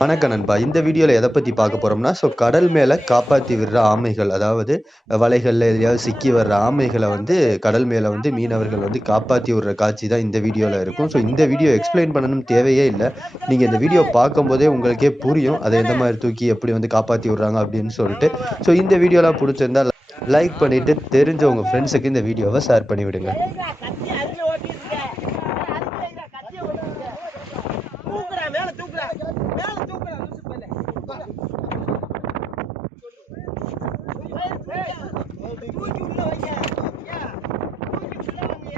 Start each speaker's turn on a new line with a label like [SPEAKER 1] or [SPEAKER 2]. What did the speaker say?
[SPEAKER 1] வணக்கம் நண்பா. இந்த வீடியோவில் எதை பற்றி பார்க்க போகிறோம்னா ஸோ கடல் மேலே காப்பாற்றி விடுற ஆமைகள் அதாவது வலைகளில் எதையாவது சிக்கி வர்ற ஆமைகளை வந்து கடல் மேலே வந்து மீனவர்கள் வந்து காப்பாற்றி விடுற காட்சி தான் இந்த வீடியோவில் இருக்கும். ஸோ இந்த வீடியோ எக்ஸ்பிளைன் பண்ணணும் தேவையே இல்லை. நீங்கள் இந்த வீடியோ பார்க்கும்போதே உங்களுக்கே புரியும். அதை எந்த மாதிரி தூக்கி எப்படி வந்து காப்பாற்றி விடுறாங்க அப்படின்னு சொல்லிட்டு. ஸோ இந்த வீடியோலாம் பிடிச்சிருந்தா லைக் பண்ணிவிட்டு தெரிஞ்ச உங்கள் ஃப்ரெண்ட்ஸுக்கு இந்த வீடியோவை ஷேர்
[SPEAKER 2] பண்ணிவிடுங்க. மேல தூக்குறா மேல தூக்குறா லூசு பையல தூக்கி உள்ள வைங்க ஏன்? தூக்கி உள்ள வைங்க